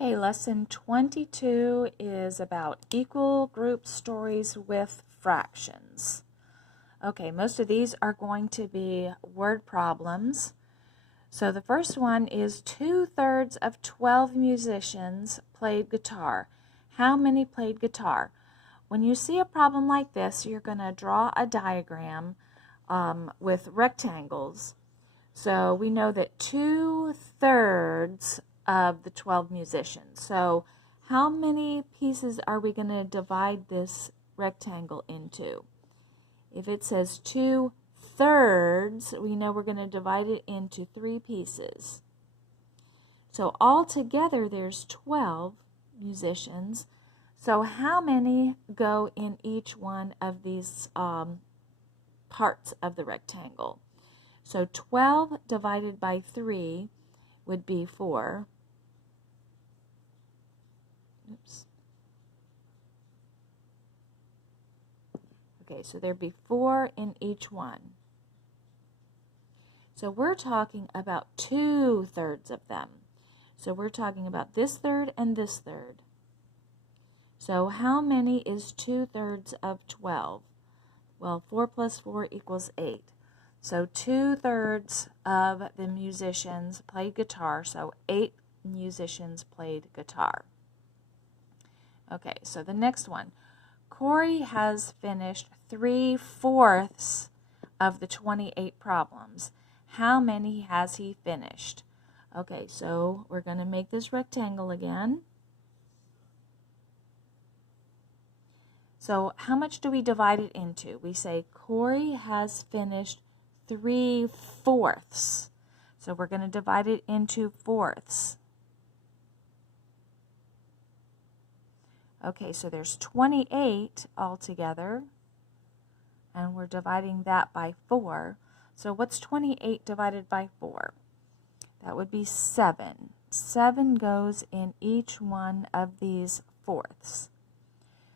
Okay, lesson 22 is about equal group stories with fractions. Okay, most of these are going to be word problems. So the first one is 2/3 of 12 musicians played guitar. How many played guitar? When you see a problem like this, you're going to draw a diagram with rectangles. So we know that 2/3 of the 12 musicians. So how many pieces are we going to divide this rectangle into? If it says 2/3, we know we're going to divide it into 3 pieces. So altogether there's 12 musicians. So how many go in each one of these parts of the rectangle? So 12 divided by 3 would be 4. Oops. Okay, so there'd be 4 in each one. So we're talking about 2/3 of them. So we're talking about this third and this third. So how many is 2/3 of 12? Well, 4 plus 4 equals 8. So 2/3 of the musicians played guitar, so 8 musicians played guitar. Okay, so the next one. Corey has finished 3/4 of the 28 problems. How many has he finished? Okay, so we're going to make this rectangle again. So how much do we divide it into? We say Corey has finished 3/4. So we're going to divide it into fourths. Okay, so there's 28 altogether, and we're dividing that by 4. So what's 28 divided by 4? That would be 7. 7 goes in each one of these fourths.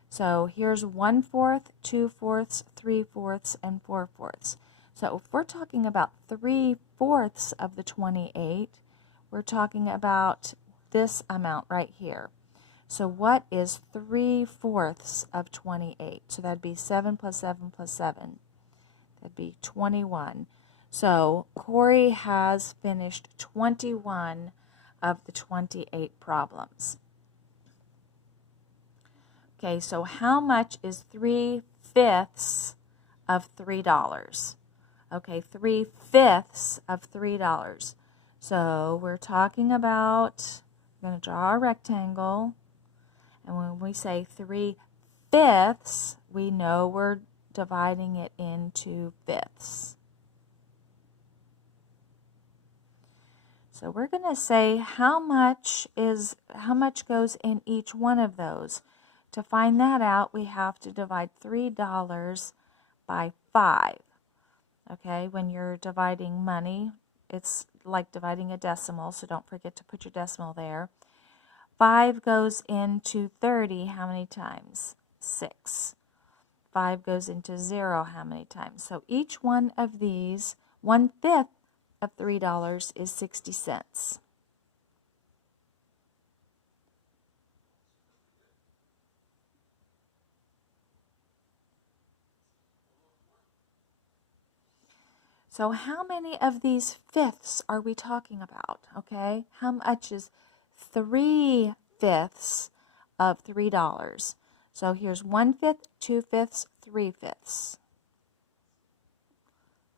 So here's 1/4, 2/4, 3/4, and 4/4. So if we're talking about 3/4 of the 28, we're talking about this amount right here. So what is 3/4 of 28? So that'd be 7 plus 7 plus 7. That'd be 21. So Corey has finished 21 of the 28 problems. Okay, so how much is 3/5 of $3? Okay, 3/5 of $3. So we're talking about, we're going to draw a rectangle. And when we say 3/5, we know we're dividing it into fifths. So we're going to say how much goes in each one of those. To find that out, we have to divide $3 by 5. Okay, when you're dividing money, it's like dividing a decimal, so don't forget to put your decimal there. 5 goes into 30 how many times? 6. 5 goes into 0 how many times? So each one of these, 1/5 of $3 is 60 cents. So how many of these fifths are we talking about? Okay, how much is 3/5 of $3? So here's 1/5, 2/5, 3/5.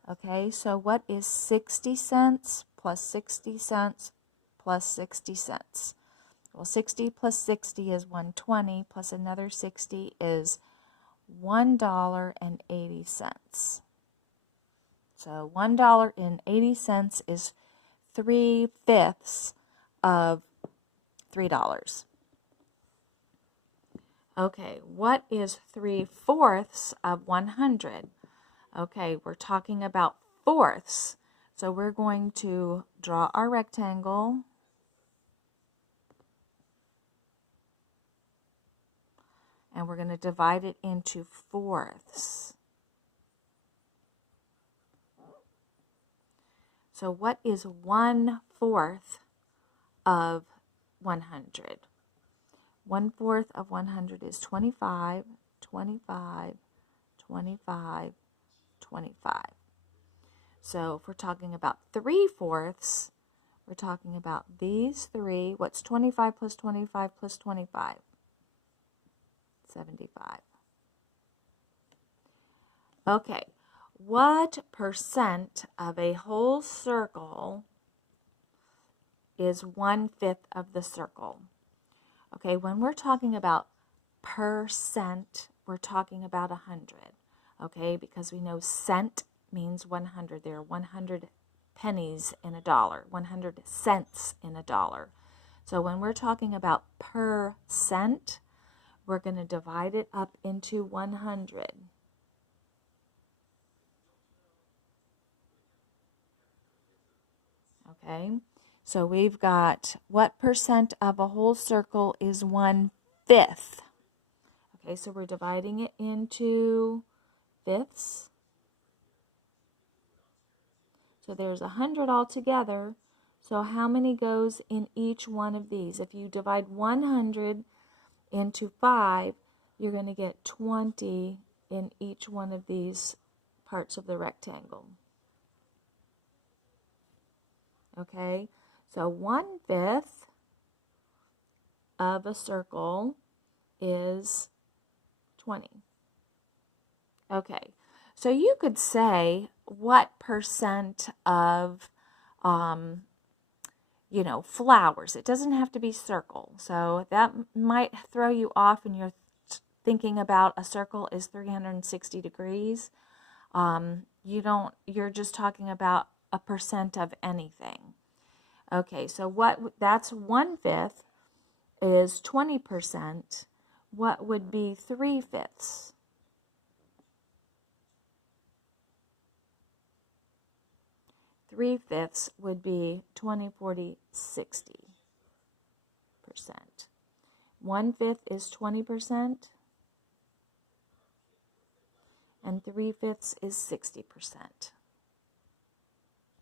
Okay, so what is 60 cents plus 60 cents plus 60 cents? Well, 60 plus 60 is 120, plus another 60 is $1.80. So $1.80 is 3/5 of $3. Okay, what is 3/4 of 100? Okay, we're talking about fourths. So we're going to draw our rectangle. And we're going to divide it into fourths. So what is 1/4 of 100. 1/4 of 100 is 25, 25, 25, 25. So if we're talking about 3/4, we're talking about these three. What's 25 plus 25 plus 25? 75. Okay, what percent of a whole circle is 1/5 of the circle? Okay, when we're talking about percent, we're talking about 100. Okay, because we know cent means 100. There are 100 pennies in a dollar, 100 cents in a dollar. So when we're talking about percent, we're going to divide it up into 100. Okay, so we've got what percent of a whole circle is 1/5? Okay, so we're dividing it into fifths. So there's 100 altogether. So how many goes in each one of these? If you divide 100 into 5, you're going to get 20 in each one of these parts of the rectangle. Okay, so 1/5 of a circle is 20. Okay, so you could say what percent of, flowers. It doesn't have to be circle. So that might throw you off when you're thinking about a circle is 360 degrees. You're just talking about a percent of anything. Okay, so that's 1/5 is 20%. What would be 3/5? 3/5 would be 20, 40, 60%. 1/5 is 20%, and 3/5 is 60%.